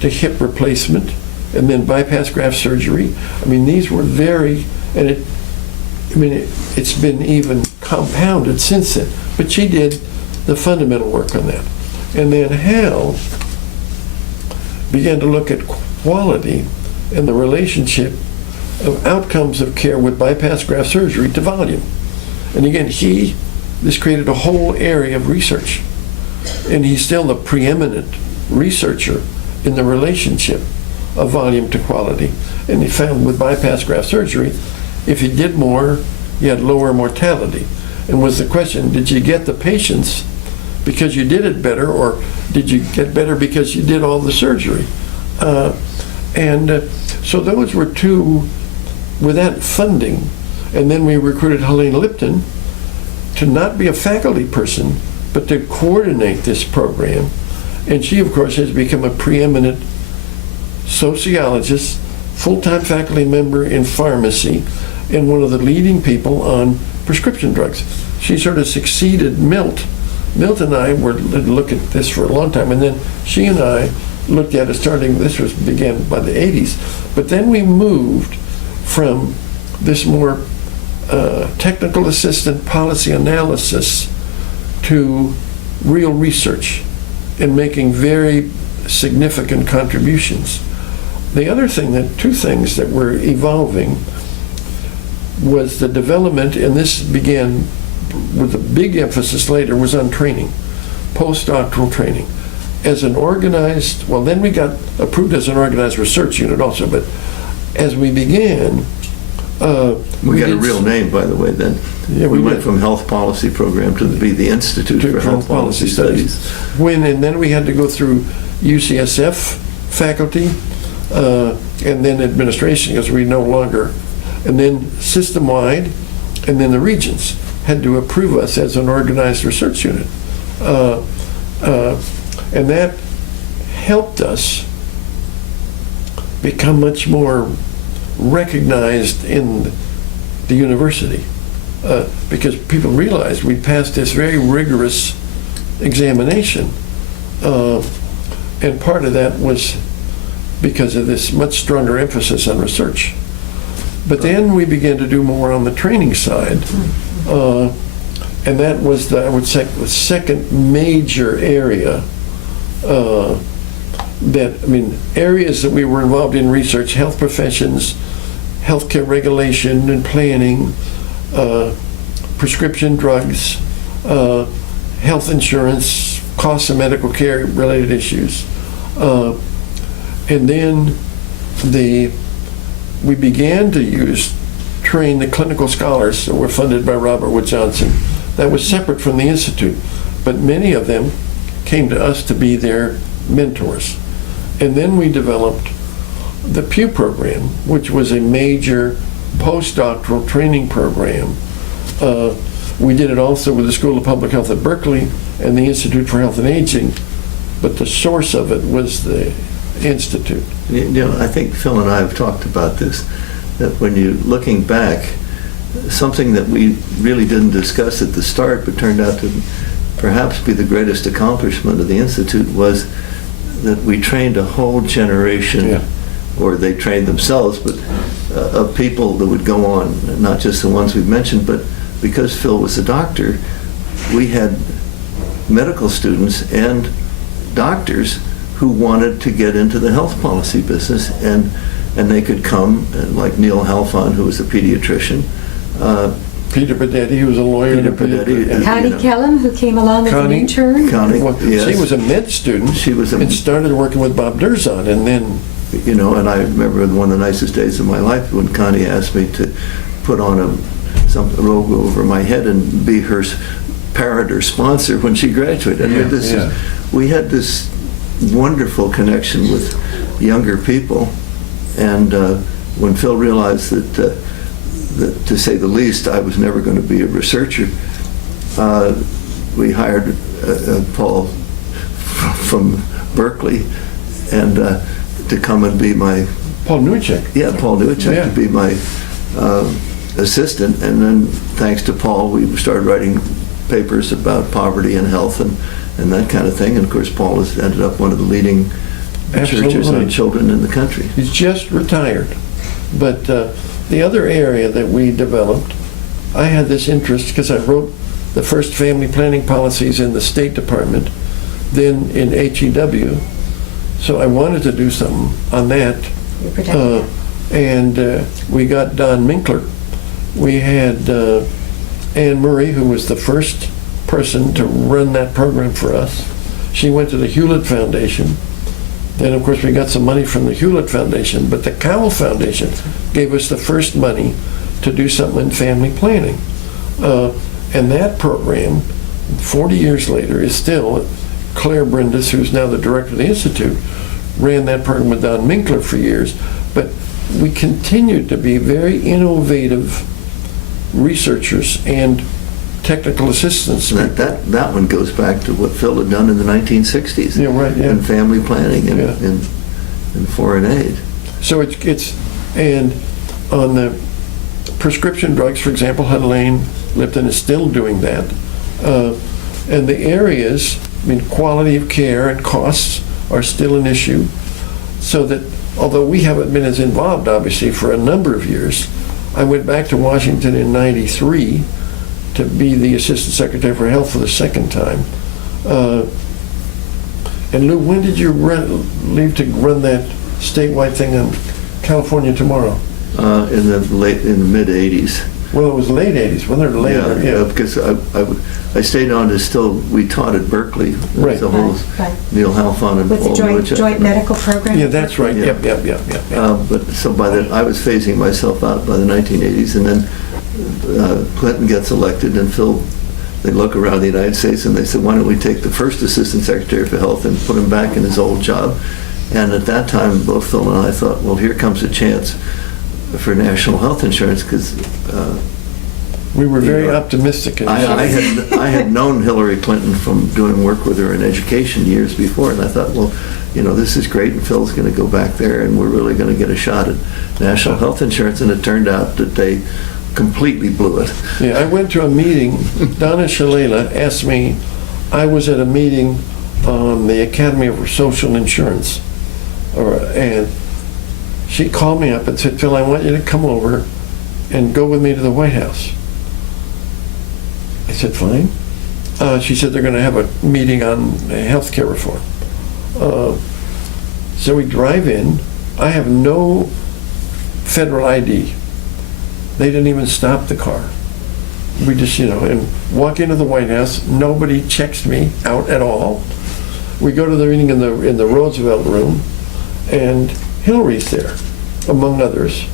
to hip replacement and then bypass graft surgery. I mean, these were very, and it's been even compounded since then. But she did the fundamental work on that. And then Hal began to look at quality and the relationship of outcomes of care with bypass graft surgery to volume. And again, this created a whole area of research. And he's still the preeminent researcher in the relationship of volume to quality. And he found with bypass graft surgery, if you did more, you had lower mortality. And was the question, did you get the patients because you did it better, or did you get better because you did all the surgery? So those were two, with that funding. And then we recruited Helene Lipton to not be a faculty person, but to coordinate this program. And she, of course, has become a preeminent sociologist, full-time faculty member in pharmacy, and one of the leading people on prescription drugs. She sort of succeeded Milt. Milt and I were looking at this for a long time, and then she and I looked at it began by the 80s. But then we moved from this more technical assistant policy analysis to real research and making very significant contributions. The other thing, two things that were evolving was the development, and this began with a big emphasis later, was on training, postdoctoral training. As an organized, well, then we got approved as an organized research unit also, but as we began, we got a real name, by the way, then. Yeah, we went from Health Policy Program to be the Institute for Health Policy Studies. And then we had to go through UCSF faculty, and then administration, because we no longer, and then system-wide, and then the regions had to approve us as an organized research unit. And that helped us become much more recognized in the university, because people realized we passed this very rigorous examination, and part of that was because of this much stronger emphasis on research. But then we began to do more on the training side, and that was I would say, the second major area areas that we were involved in research: health professions, healthcare regulation and planning, prescription drugs, health insurance, costs of medical care related issues. And then we began to train the clinical scholars that were funded by Robert Wood Johnson. That was separate from the Institute, but many of them came to us to be their mentors. And then we developed the Pew program, which was a major postdoctoral training program. We did it also with the School of Public Health at Berkeley and the Institute for Health and Aging, but the source of it was the Institute. I think Phil and I have talked about this, that when you're looking back, something that we really didn't discuss at the start but turned out to perhaps be the greatest accomplishment of the Institute was that we trained a whole generation, or they trained themselves, but of people that would go on, not just the ones we've mentioned, but because Phil was a doctor, we had medical students and doctors who wanted to get into the health policy business, and they could come, and like Neil Halfon, who was a pediatrician, Peter Bedetti, who was a lawyer. Peter Bedetti, and Connie Kellum, who came along as an Connie- intern. Connie, Well, yes. She was a med student. She was a- and started working with Bob Durzon, and then and I remember one of the nicest days of my life when Connie asked me to put on a robe over my head and be her parent or sponsor when she graduated. Yeah. We had this wonderful connection with younger people, and when Phil realized that, to say the least, I was never going to be a researcher, we hired Paul from Berkeley, and to come and be my Paul Newcheck. Paul Newcheck Yeah. to be my assistant, and then thanks to Paul, we started writing papers about poverty and health and that kind of thing. And of course, Paul has ended up one of the leading researchers Absolutely. on children in the country. He's just retired. But the other area that we developed, I had this interest because I wrote the first family planning policies in the State Department, then in HEW. So I wanted to do something on that. You're protected. And we got Don Minkler. We had Anne Murray, who was the first person to run that program for us. She went to the Hewlett Foundation. Then, of course, we got some money from the Hewlett Foundation, but the Cowell Foundation gave us the first money to do something in family planning. And that program, 40 years later, is still, Claire Brindis, who's now the director of the Institute, ran that program with Don Minkler for years. But we continued to be very innovative researchers and technical assistants. That one goes back to what Phil had done in the 1960s. Yeah, right, yeah. In family planning and Yeah. in foreign aid. So and on the prescription drugs, for example, Hudlane Lipton is still doing that. And the areas, I mean, quality of care and costs are still an issue. So that, although we haven't been as involved, obviously, for a number of years, I went back to Washington in '93 to be the Assistant Secretary for Health for the second time. And Lou, when did you leave to run that statewide thing on California Tomorrow? In the mid 80s. Well, it was late 80s, wasn't it? Later, yeah. Because I stayed on to we taught at Berkeley. Right. The whole Right. Neil Halfon and With the Paul joint Newcheck. medical program? Yeah, that's right. Yeah. Yep. But so I was phasing myself out by the 1980s, and then Clinton gets elected, and they look around the United States and they said, why don't we take the first Assistant Secretary for Health and put him back in his old job? And at that time, both Phil and I thought, well, here comes a chance for national health insurance, because We were very optimistic. I had known Hillary Clinton from doing work with her in education years before, and I thought, well, this is great, and Phil's going to go back there, and we're really going to get a shot at national health insurance. And it turned out that they completely blew it. Yeah, I went to a meeting. Donna Shalala asked me, I was at a meeting on the Academy of Social Insurance, and she called me up and said, Phil, I want you to come over and go with me to the White House. I said, fine. She said they're going to have a meeting on health care reform. So we drive in. I have no federal ID. They didn't even stop the car. We just, and walk into the White House. Nobody checks me out at all. We go to the meeting in the Roosevelt room, and Hillary's there, among others.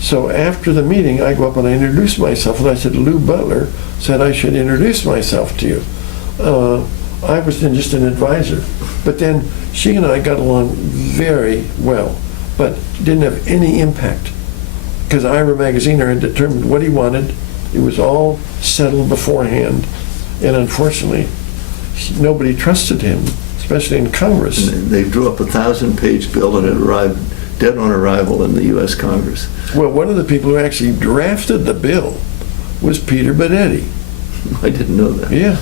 So after the meeting, I go up and I introduce myself, and I said, Lou Butler said I should introduce myself to you. I was then just an advisor. But then she and I got along very well, but didn't have any impact, because Ira Magaziner had determined what he wanted. It was all settled beforehand, and unfortunately, nobody trusted him, especially in Congress. And they drew up a 1,000-page bill, and it arrived dead on arrival in the U.S. Congress. Well, one of the people who actually drafted the bill was Peter Benetti. I didn't know that. Yeah.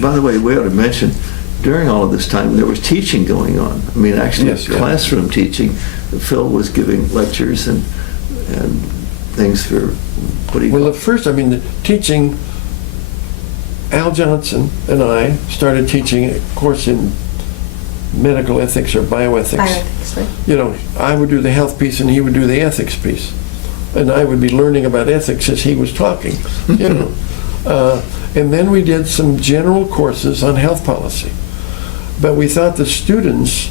By the way, we ought to mention, during all of this time, there was teaching going on. I mean, actually, Yes, yeah. classroom teaching. Phil was giving lectures and things for, what do you Well, call at first, the teaching Al Johnson and I started teaching a course in medical ethics or bioethics. Bioethics, right? You know, I would do the health piece and he would do the ethics piece. And I would be learning about ethics as he was talking, you know. And then we did some general courses on health policy. But we thought the students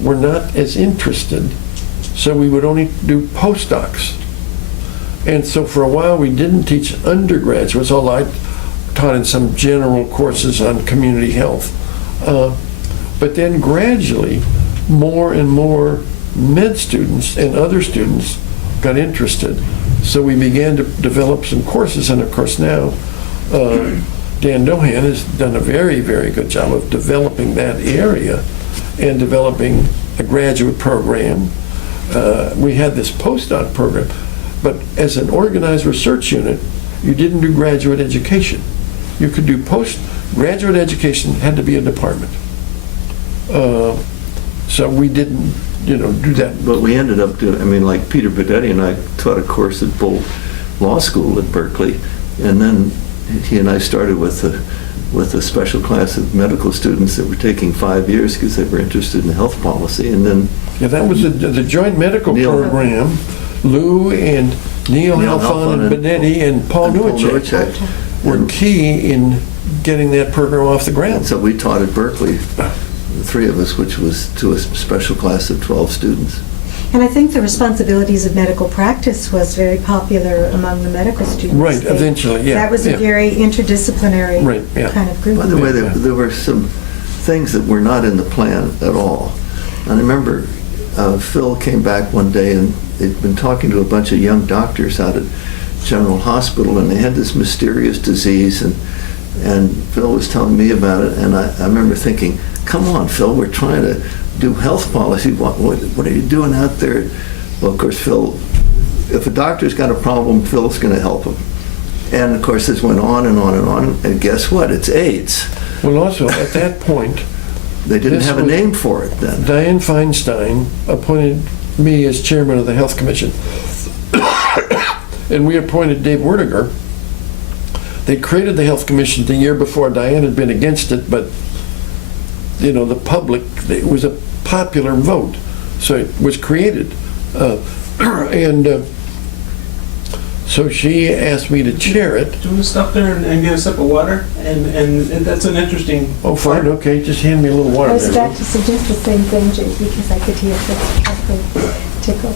were not as interested, so we would only do postdocs. And so for a while we didn't teach undergraduates, although I taught in some general courses on community health. But then gradually, more and more med students and other students got interested. So we began to develop some courses, and of course now, Dan Dohan has done a very, very good job of developing that area and developing a graduate program. We had this postdoc program, but as an organized research unit, you didn't do graduate education. You could do postgraduate education, had to be a department. So we didn't, do that. But we ended up doing, I mean, like Peter Bedetti and I taught a course at Bolt Law School at Berkeley, and then he and I started with a special class of medical students that were taking 5 years because they were interested in health policy, and then... Yeah, that was the joint medical program. Lou and Neil Halfon and Benetti and Paul Newacek were key in getting that program off the ground. And so we taught at Berkeley, the three of us, which was to a special class of 12 students. And I think the responsibilities of medical practice was very popular among the medical students. Right, eventually, yeah. That was a very interdisciplinary kind of group. By the way, there were some things that were not in the plan at all. And I remember Phil came back one day and they'd been talking to a bunch of young doctors out at General Hospital, and they had this mysterious disease, and Phil was telling me about it, and I remember thinking, come on, Phil, we're trying to do health policy. What are you doing out there? Well, of course, Phil, if a doctor's got a problem, Phil's going to help him. And of course, this went on and on and on, and guess what? It's AIDS. Well, also, at that point, they didn't have a name for it then. Dianne Feinstein appointed me as chairman of the Health Commission. And we appointed Dave Werdiger. They created the Health Commission the year before. Dianne had been against it, but the public, it was a popular vote, so it was created. So she asked me to chair it. Do you want to stop there and get a sip of water? And that's an interesting... Oh, fine, okay, just hand me a little water. I was about to suggest the same thing, Jake, because I could hear Phil's chocolate tickle.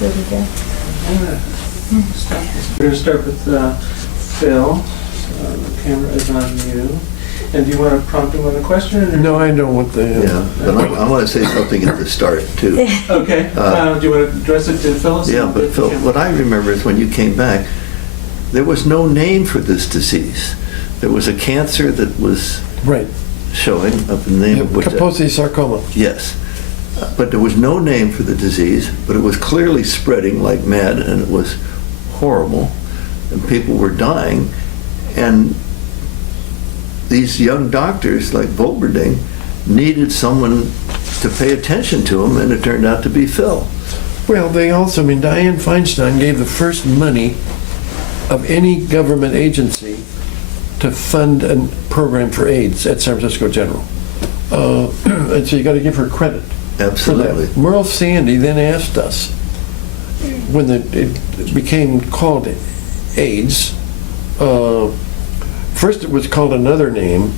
There we go. We're going to start with Phil. So the camera is on you. And do you want to prompt him with a question? Or? No, I don't want the... Yeah, but I want to say something at the start, too. Okay. Do you want to address it to Phyllis? Yeah, but Phil, what I remember is when you came back, there was no name for this disease. There was a cancer that was showing of the name of which... Kaposi sarcoma. Yes. But there was no name for the disease, but it was clearly spreading like mad, and it was horrible, and people were dying, and these young doctors like Volberding needed someone to pay attention to them, and it turned out to be Phil. Well, they also, Dianne Feinstein gave the first money of any government agency to fund a program for AIDS at San Francisco General. And so you got to give her credit. Absolutely. For that. Merle Sandy then asked us, when it became called AIDS, first it was called another name,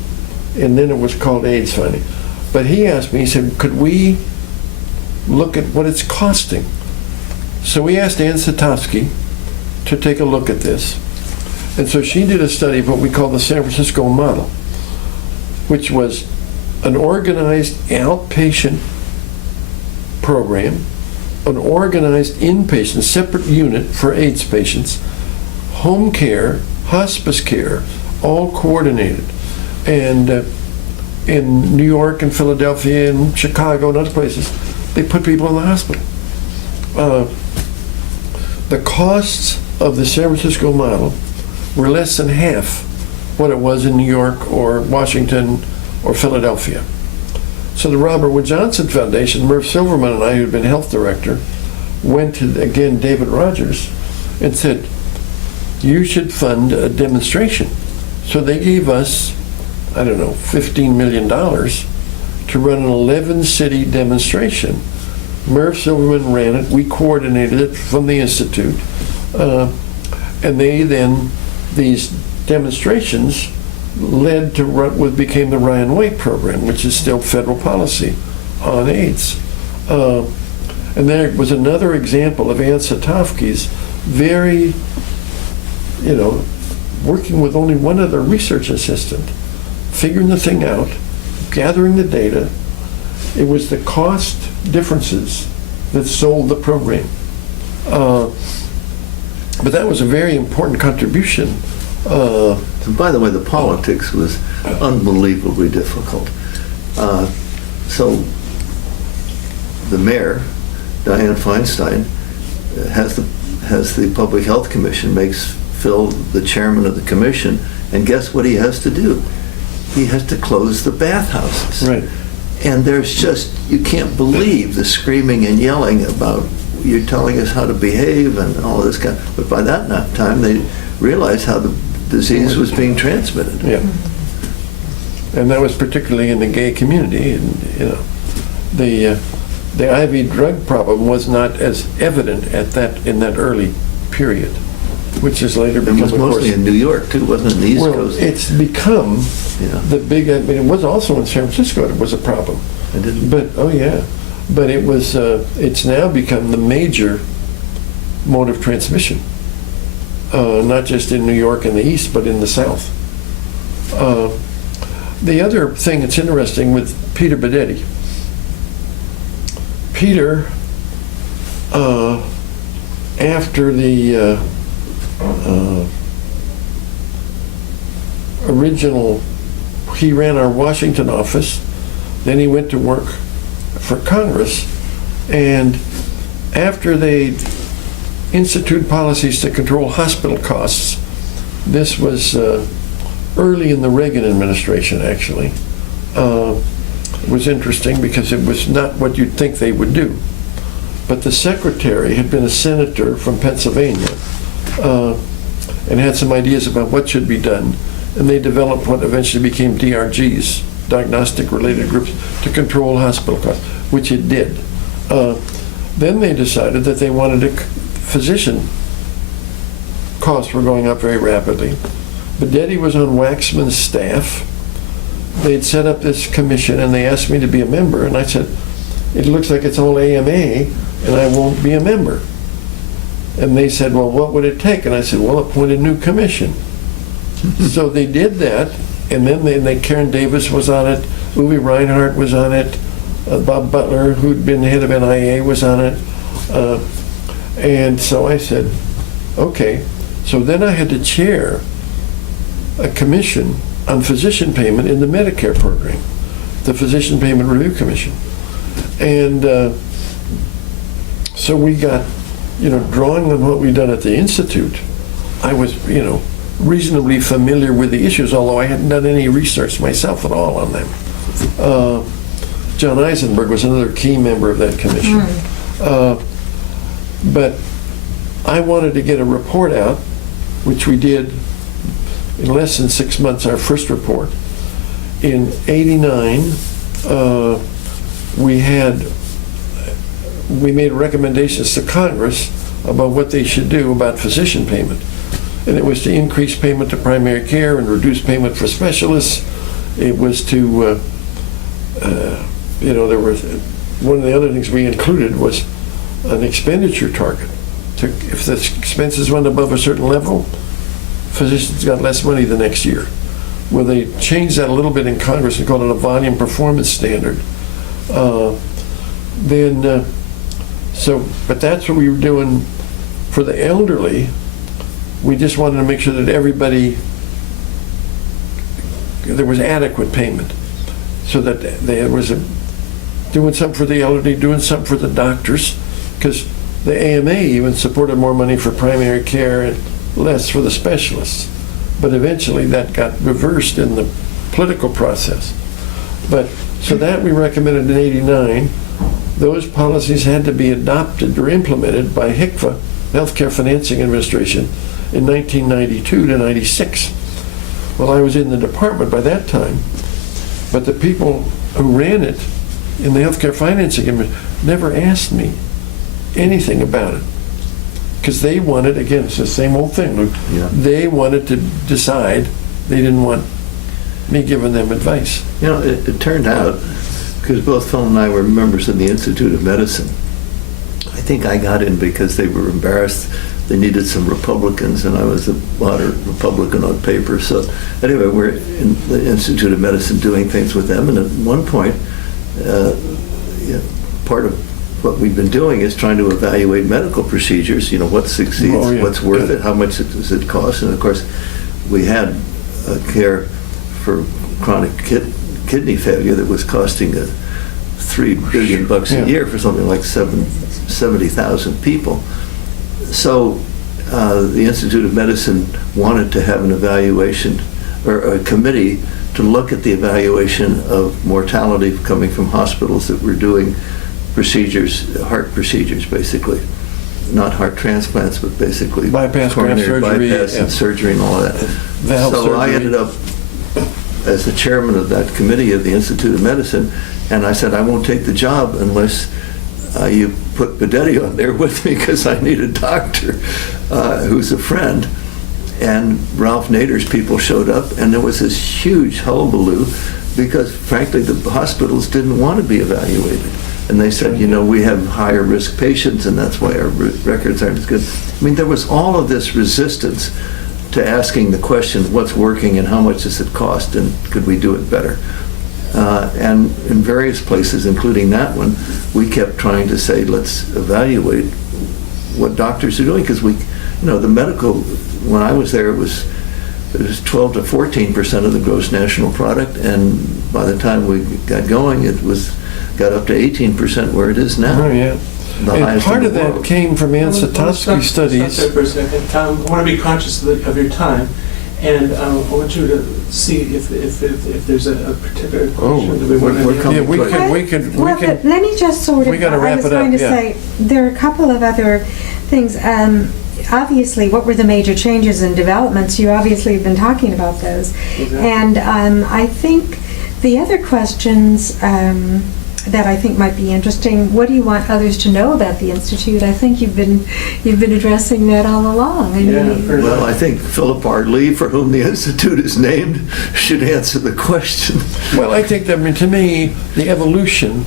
and then it was called AIDS finally. But he asked me, he said, could we look at what it's costing? So we asked Ann Satowski to take a look at this. And so she did a study of what we call the San Francisco model, which was an organized outpatient program, an organized inpatient, separate unit for AIDS patients, home care, hospice care, all coordinated. And in New York and Philadelphia and Chicago and other places, they put people in the hospital. The costs of the San Francisco model were less than half what it was in New York or Washington or Philadelphia. So the Robert Wood Johnson Foundation, Murph Silverman and I, who'd been health director, went to, again, David Rogers and said, you should fund a demonstration. So they gave us, I don't know, $15 million to run an 11-city demonstration. Merv Silverman ran it. We coordinated it from the Institute. And these demonstrations led to what became the Ryan White program, which is still federal policy on AIDS. And there was another example of Ann Satofsky's very, working with only one other research assistant, figuring the thing out, gathering the data. It was the cost differences that sold the program. But that was a very important contribution. And by the way, the politics was unbelievably difficult. So the mayor, Dianne Feinstein, has the Public Health Commission, makes Phil the chairman of the commission, and guess what he has to do? He has to close the bathhouses. Right. And there's just, you can't believe the screaming and yelling about, you're telling us how to behave and all this kind. But by that time, they realized how the disease was being transmitted. Yeah. And that was particularly in the gay community. And, the IV drug problem was not as evident in that early period, which has later become, It was mostly in New York, too, wasn't it? In the East Coast. It's become the big, it was also in San Francisco, it was a problem. It didn't. But it was, it's now become the major mode of transmission, not just in New York and the East, but in the South. The other thing that's interesting with Peter Bedetti, Peter, after the original, he ran our Washington office, then he went to work for Congress, and after they instituted policies to control hospital costs, this was early in the Reagan administration, actually. It was interesting because it was not what you'd think they would do. But the secretary had been a senator from Pennsylvania and had some ideas about what should be done. And they developed what eventually became DRGs, diagnostic-related groups, to control hospital costs, which it did. Then they decided that they wanted physician costs were going up very rapidly. Bedetti was on Waxman's staff. They'd set up this commission and they asked me to be a member, and I said, it looks like it's all AMA and I won't be a member. And they said, well, what would it take? And I said, well, appoint a new commission. So they did that, and then Karen Davis was on it, Uwe Reinhardt was on it, Bob Butler, who'd been the head of NIA, was on it. And so I said, okay. So then I had to chair a commission on physician payment in the Medicare program, the Physician Payment Review Commission. And so we got, drawing on what we'd done at the Institute, I was, reasonably familiar with the issues, although I hadn't done any research myself at all on them. John Eisenberg was another key member of that commission. But I wanted to get a report out, which we did in less than 6 months, our first report. In '89, we made recommendations to Congress about what they should do about physician payment. And it was to increase payment to primary care and reduce payment for specialists. It was to, there were, one of the other things we included was an expenditure target. If the expenses went above a certain level, physicians got less money the next year. Well, they changed that a little bit in Congress and called it a volume performance standard. But that's what we were doing for the elderly. We just wanted to make sure that there was adequate payment, so that there was doing something for the elderly, doing something for the doctors, because the AMA even supported more money for primary care and less for the specialists. But eventually that got reversed in the political process. So that we recommended in '89. Those policies had to be adopted or implemented by HCFA, Healthcare Financing Administration, in 1992 to 96. Well, I was in the department by that time, but the people who ran it in the healthcare financing committee never asked me anything about it. Because they wanted, again, it's the same old thing, Luke. Yeah. They wanted to decide. They didn't want me giving them advice. You know, it turned out, because both Phil and I were members of the Institute of Medicine, I think I got in because they were embarrassed. They needed some Republicans, and I was a moderate Republican on paper. So anyway, we're in the Institute of Medicine doing things with them. And at one point, part of what we've been doing is trying to evaluate medical procedures. You know, what succeeds, Oh, yeah. what's worth it, how much does it cost? And of course, we had care for chronic kidney failure that was costing $3 billion a year for something like 70,000 people. So the Institute of Medicine wanted to have an evaluation or a committee to look at the evaluation of mortality coming from hospitals that were doing procedures, heart procedures basically. Not heart transplants, but basically Bypass, coronary graft surgery, bypass and surgery and all that. Valve So I surgery. ended up as the chairman of that committee of the Institute of Medicine, and I said, I won't take the job unless you put Bedetti on there with me, because I need a doctor who's a friend. And Ralph Nader's people showed up, and there was this huge hullabaloo because, frankly, the hospitals didn't want to be evaluated. And they said, you know, we have higher risk patients, and that's why our records aren't as good. I mean, there was all of this resistance to asking the question, what's working and how much does it cost, and could we do it better? And in various places, including that one, we kept trying to say, let's evaluate what doctors are doing, because we, you know, the medical, when I was there, it was 12 to 14% of the gross national product, and by the time we got going, it got up to 18% where it is now. Oh, yeah. The And highest part in of the that world. came from Ansatowski Stop studies. there for a second. Tom, I want to be conscious of your time, and I want you to see if there's a particular question that we want we're to coming Yeah, we could, Well, let me just sort of, we gotta wrap I was it up, going to yeah. say, there are a couple of other things. Obviously, what were the major changes and developments? You obviously have been talking about those. Exactly. And I think the other questions that I think might be interesting, what do you want others to know about the Institute? I think you've been addressing that all along. Yeah, pretty Well, I think Philip R. Lee, for whom the Institute is named, should answer the question. Well, I think that, I mean, to me, the evolution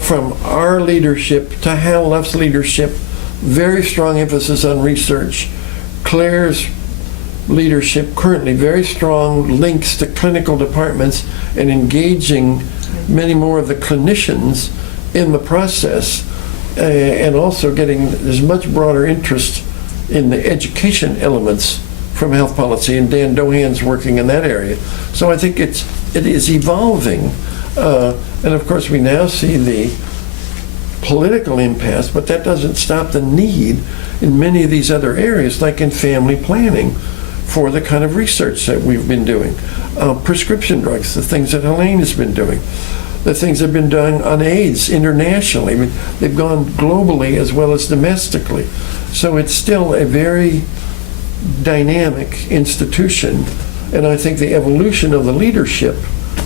from our leadership to Hal Luff's leadership, very strong emphasis on research. Claire's leadership, currently very strong links to clinical departments and engaging many more of the clinicians in the process, and also getting, there's much broader interest in the education elements from health policy, and Dan Dohan's working in that area. So I think it is evolving, and of course we now see the political impasse, but that doesn't stop the need in many of these other areas, like in family planning, for the kind of research that we've been doing. Prescription drugs, the things that Helene has been doing, the things that have been done on AIDS internationally. I mean, they've gone globally as well as domestically. So it's still a very dynamic institution, and I think the evolution of the leadership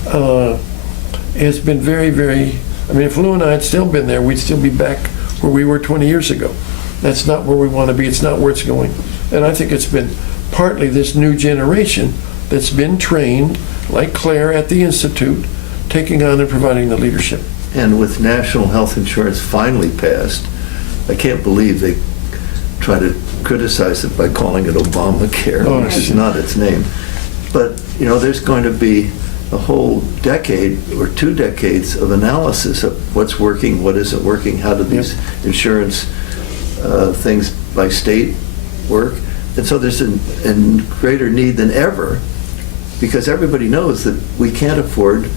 has been very, very, I mean, if Lou and I had still been there, we'd still be back where we were 20 years ago. That's not where we want to be. It's not where it's going. And I think it's been partly this new generation that's been trained, like Claire at the Institute, taking on and providing the leadership. And with national health insurance finally passed, I can't believe they try to criticize it by calling it Obamacare, Oh, which is yeah. not its name. But, you know, there's going to be a whole decade or 2 decades of analysis of what's working, what isn't working, how do these insurance things by state work. And so there's a greater need than ever, because everybody knows that we can't afford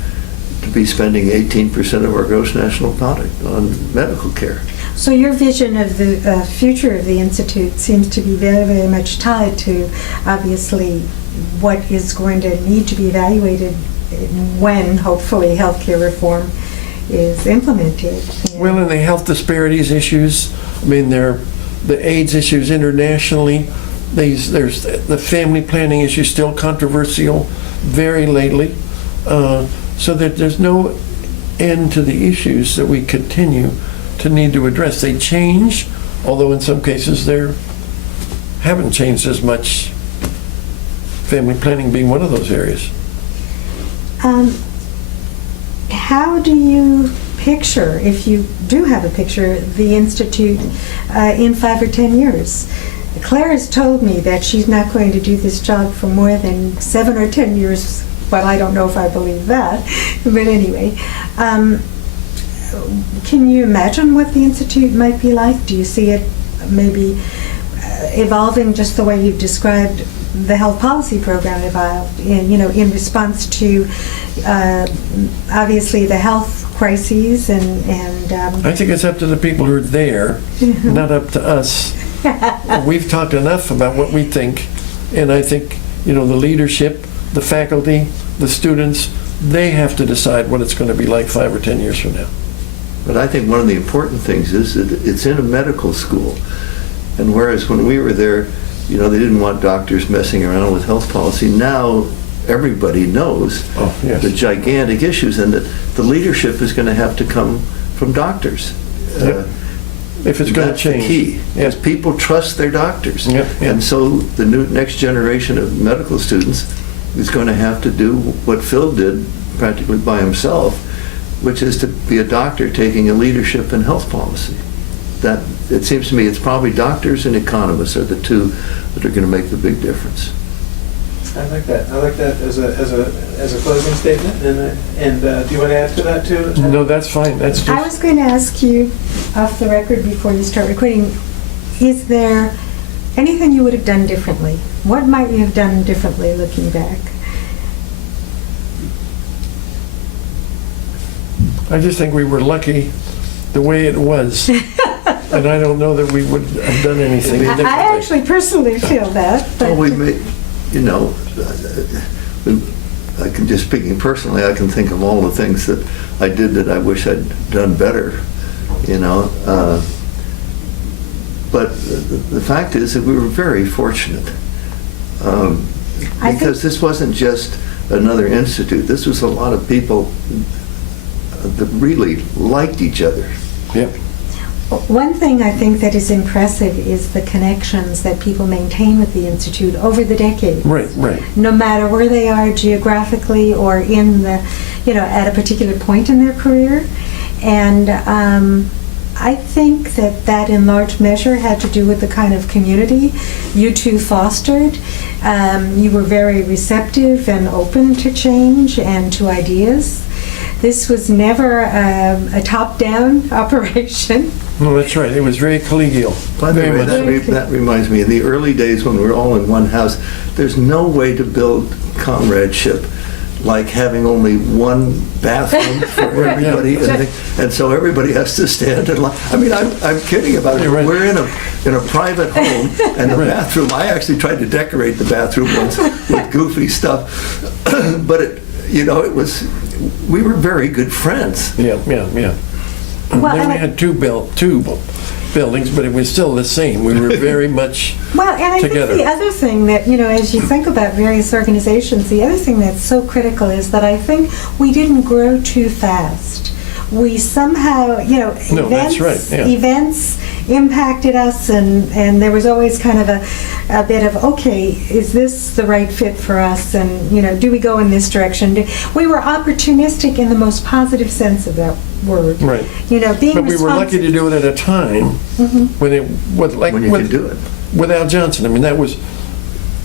to be spending 18% of our gross national product on medical care. So your vision of the future of the Institute seems to be very, very much tied to, obviously, what is going to need to be evaluated when, hopefully, healthcare reform is implemented. Well, and the health disparities issues, I mean, the AIDS issues internationally, there's the family planning issue still controversial very lately. So that there's no end to the issues that we continue to need to address. They change, although in some cases they haven't changed as much, family planning being one of those areas. How do you picture, if you do have a picture, the Institute in 5 or 10 years? Claire has told me that she's not going to do this job for more than 7 or 10 years. Well, I don't know if I believe that, but anyway. Can you imagine what the Institute might be like? Do you see it maybe evolving just the way you've described the health policy program evolved in response to obviously the health crises and I think it's up to the people who are there, not up to us. We've talked enough about what we think, and I think, the leadership, the faculty, the students, they have to decide what it's going to be like 5 or 10 years from now. But I think one of the important things is that it's in a medical school. And whereas when we were there, they didn't want doctors messing around with health policy, now everybody knows the gigantic issues, and that the leadership is going to have to come from doctors. If it's going to That's change. the key, because people trust their doctors. And so the next generation of medical students is going to have to do what Phil did practically by himself, which is to be a doctor taking a leadership in health policy. That, it seems to me, it's probably doctors and economists are the two that are going to make the big difference. I like that. I like that as a closing statement. And do you want to add to that too? No, that's fine. That's just... I was going to ask you off the record before you start recording, is there anything you would have done differently? What might you have done differently looking back? I just think we were lucky the way it was. And I don't know that we would have done anything differently. I actually personally feel that. But Well, we made, I can just, speaking personally, I can think of all the things that I did that I wish I'd done better, But the fact is that we were very fortunate. Because this wasn't just another institute. This was a lot of people that really liked each other. Yeah. one thing I think that is impressive is the connections that people maintain with the Institute over the decades. Right. No matter where they are geographically or in the, at a particular point in their career. And I think that in large measure had to do with the kind of community you two fostered. You were very receptive and open to change and to ideas. This was never a top-down operation. No, that's right. It was very collegial. By the way, that reminds me, in the early days when we were all in one house, there's no way to build comradeship like having only one bathroom for everybody, and so everybody has to stand in line. I mean, I'm kidding about it. Right. We're in a private home, and the bathroom, I actually tried to decorate the bathroom once with goofy stuff, but it was, we were very good friends. Yeah. Well, then we had two buildings, but it was still the same. We were very much Well, and I together. think the other thing that, as you think about various organizations, the other thing that's so critical is that I think we didn't grow too fast. We somehow, No, that's right, yeah. events impacted us, and there was always kind of a bit of, okay, is this the right fit for us? And, do we go in this direction? We were opportunistic in the most positive sense of that word. Right. Being But we were lucky to do it at a time when it was like When you could do it. With Al Johnson. I mean,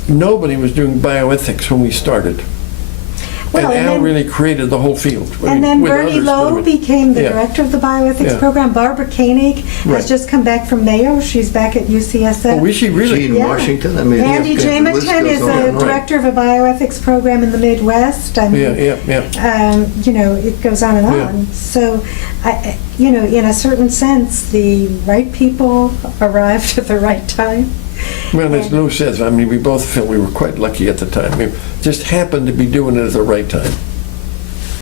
nobody was doing bioethics when we started. Well, and and Al then- really created the whole field. And then with Bernie others, Lowe but- became the Yeah. director of the bioethics Yeah. program. Barbara Koenig Right. has just come back from Mayo. She's back at UCSF. Oh, is she really? Gene Yeah. Washington, I mean. Andy the list Jameton goes is on a and on. director of a bioethics program in the Midwest. I mean, Yeah. it goes on and Yeah. on. So, in a certain sense, the right people arrived at the right time. Well, as Lou says, I mean, we both feel we were quite lucky at the time. We just happened to be doing it at the right time.